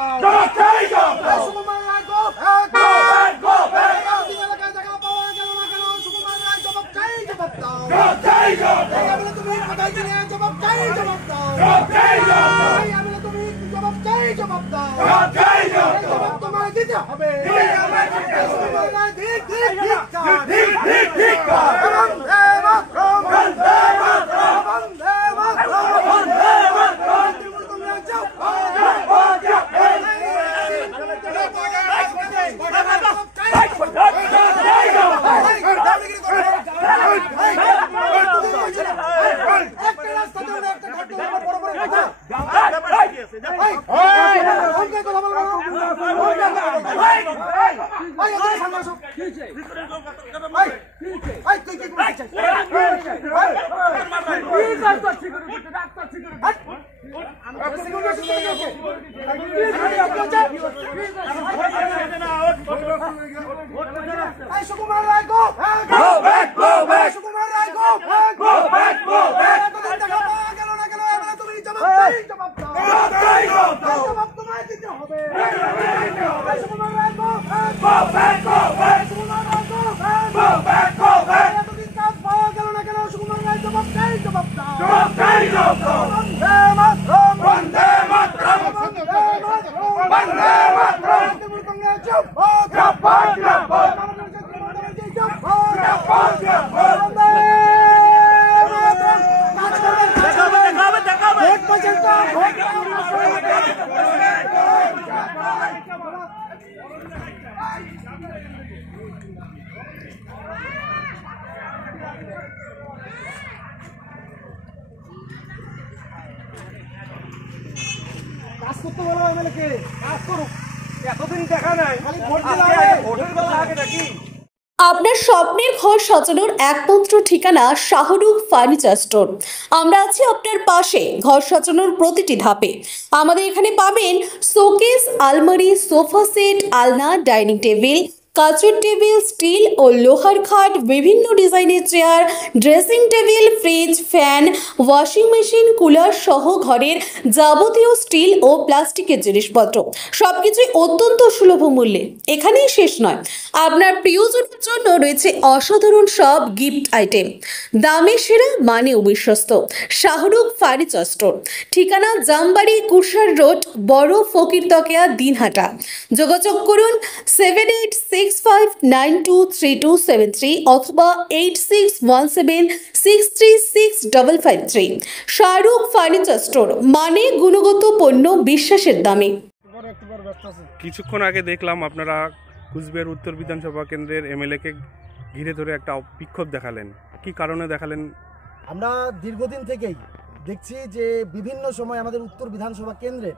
দাও। সুকুমার রায় গো এলাকায় দেখা পাওয়া গেল না কেন? সুকুমার রায় জবাব চাই, জবাব দাও। তুমি কোথায় ছিলে? জবাব চাই, জবাব দাও। তুমি জবাব চাই, জবাব দাও। জবাব তোমায় দিতে হবে। সুকুমার রায় ঠিক ঠিক ঠিক সুকুমার রায় গো সুকুমার রায় গো দেখা পাওয়া গেল না কেন? এবার তুমি জবাব চাই, জবাব দাও। জবাব তোমায় দিতে হবে। সুকুমার রায় গো সুকুমার রায় গো এতদিন কাজ পাওয়া গেল না কেন? সুকুমার রায় জবাব চাই, জবাব দাও। বন্দে মাতরম, বন্দে মাতরম, বন্দে মাতরম, বন্দে মাতরম। তৃণমূল কংগ্রেস জিন্দাবাদ, জিন্দাবাদ, জিন্দাবাদ। কাজ করতে বলো এমএলএকে, কাজ করুক। এতদিন দেখা নাই, খালি ভোট দিলে ভোটের বেলা আগে নাকি? আপনার স্বপ্নের ঘর সাজানোর একমাত্র ঠিকানা শাহরুখ ফার্নিচার স্টোর। আমরা আছি আপনার পাশে ঘর সাজানোর প্রতিটি ধাপে। আমাদের এখানে পাবেন শোকেস, আলমারি, সোফা সেট, আলনা, ডাইনিং টেবিল, কাচের টেবিল, স্টিল ও লোহার খাট, বিভিন্ন ডিজাইনের chair, dressing table, fridge, fan, washing machine, cooler সহ ঘরের যাবতীয় স্টিল ও প্লাস্টিকের জিনিসপত্র সবকিছুই অত্যন্ত সুলভ মূল্যে। এখানেই শেষ নয়, আপনার প্রিয়জনের জন্য রয়েছে অসাধারণ সব গিফট আইটেম। দামে সেরা, মানে অবিশ্বস্ত। শাহরুখ ফার্নিচার স্টোর, ঠিকানা জামবাড়ি, কুরসার রোড, বড় ফকিরতকিয়া, দিনহাটা। যোগাযোগ করুন 7865923273 অথবা 8617636553। শাহরুখ ফার্নিচার স্টোর, মানে গুণগত পণ্য বিশ্বাসের দামে। কিছুক্ষণ আগে দেখলাম আপনারা কুচবিহার উত্তর বিধানসভা কেন্দ্রের এমএলএকে ঘিরে ধরে একটা বিক্ষোভ দেখালেন। কি কারণে দেখালেন? আমরা দীর্ঘদিন থেকেই দেখছি যে বিভিন্ন সময় আমাদের উত্তর বিধানসভা কেন্দ্রে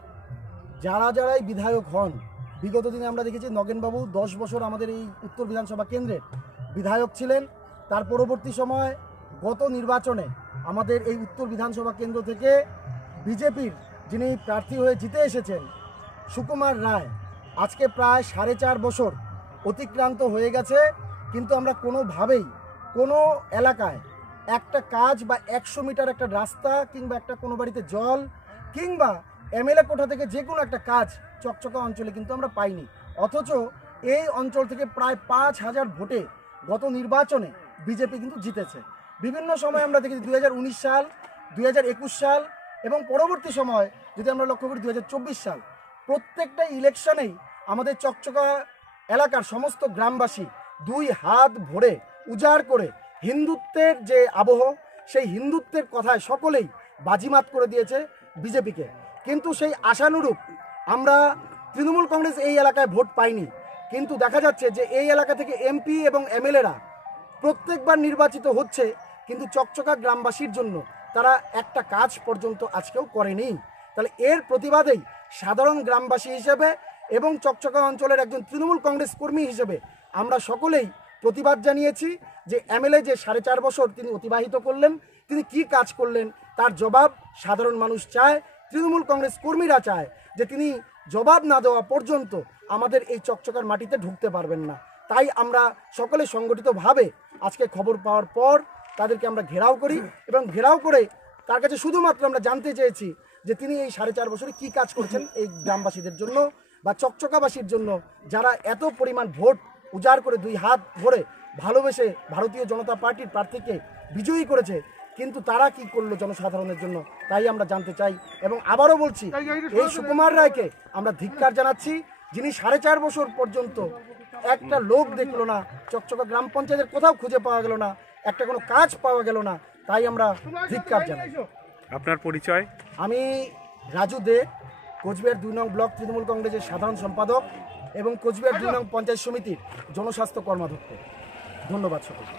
যারাই বিধায়ক হন, বিগত দিনে আমরা দেখেছি নগেনবাবু 10 বছর আমাদের এই উত্তর বিধানসভা কেন্দ্রের বিধায়ক ছিলেন। তার পরবর্তী সময় গত নির্বাচনে আমাদের এই উত্তর বিধানসভা কেন্দ্র থেকে বিজেপির যিনি প্রার্থী হয়ে জিতে এসেছেন সুকুমার রায়, আজকে প্রায় 4.5 বছর অতিক্রান্ত হয়ে গেছে, কিন্তু আমরা কোনোভাবেই কোনো এলাকায় একটা কাজ বা 100 মিটার একটা রাস্তা কিংবা একটা কোনো বাড়িতে জল কিংবা এমএলএ কোঠা থেকে যে কোনো একটা কাজ চকচকা অঞ্চলে কিন্তু আমরা পাইনি। অথচ এই অঞ্চল থেকে প্রায় 5000 ভোটে গত নির্বাচনে বিজেপি কিন্তু জিতেছে। বিভিন্ন সময় আমরা দেখেছি 2019 সাল, 2021 সাল এবং পরবর্তী সময় যদি আমরা লক্ষ্য করি 2024 সাল, প্রত্যেকটা ইলেকশনেই আমাদের চকচকা এলাকার সমস্ত গ্রামবাসী 2 হাত ভরে উজাড় করে হিন্দুত্বের যে আবহ, সেই হিন্দুত্বের কথায় সকলেই বাজিমাত করে দিয়েছে বিজেপিকে। কিন্তু সেই আশানুরূপ আমরা তৃণমূল কংগ্রেস এই এলাকায় ভোট পাইনি, কিন্তু দেখা যাচ্ছে যে এই এলাকা থেকে এমপি এবং এমএলএরা প্রত্যেকবার নির্বাচিত হচ্ছে, কিন্তু চকচকা গ্রামবাসীর জন্য তারা একটা কাজ পর্যন্ত আজকেও করেনি। তাহলে এর প্রতিবাদেই সাধারণ গ্রামবাসী হিসেবে এবং চকচকা অঞ্চলের একজন তৃণমূল কংগ্রেস কর্মী হিসেবে আমরা সকলেই প্রতিবাদ জানিয়েছি যে এমএলএ যে 4.5 বছর তিনি অতিবাহিত করলেন, তিনি কি কাজ করলেন তার জবাব সাধারণ মানুষ চায়, তৃণমূল কংগ্রেস কর্মীরা চায় যে তিনি জবাব না দেওয়া পর্যন্ত আমাদের এই চকচকার মাটিতে ঢুকতে পারবেন না। তাই আমরা সকলে সংগঠিতভাবে আজকে খবর পাওয়ার পর তাদেরকে আমরা ঘেরাও করি এবং ঘেরাও করে তার কাছে শুধুমাত্র আমরা জানতে চেয়েছি যে তিনি এই 4.5 বছরে কি কাজ করেছেন এই গ্রামবাসীদের জন্য বা চকচকাবাসীর জন্য, যারা এত পরিমাণ ভোট উজাড় করে 2 হাত ভরে ভালোবেসে ভারতীয় জনতা পার্টির প্রার্থীকে বিজয়ী করেছে, কিন্তু তারা কি করলো জনসাধারণের জন্য, তাই আমরা জানতে চাই। এবং আবারও বলছি, এই সুকুমার রায়কে আমরা ধিক্কার জানাচ্ছি, যিনি 4.5 বছর পর্যন্ত একটা লোক দেখলো না, চকচকা গ্রাম পঞ্চায়েতের কোথাও খুঁজে পাওয়া গেল না, একটা কোনো কাজ পাওয়া গেল না, তাই আমরা ধিক্কার জানাই। আপনার পরিচয়? আমি রাজু দে, কোচবিহার 2 নং ব্লক তৃণমূল কংগ্রেসের সাধারণ সম্পাদক এবং কোচবিহার 2 নং পঞ্চায়েত সমিতির জনস্বাস্থ্য কর্মাধ্যক্ষ। ধন্যবাদ সকলকে।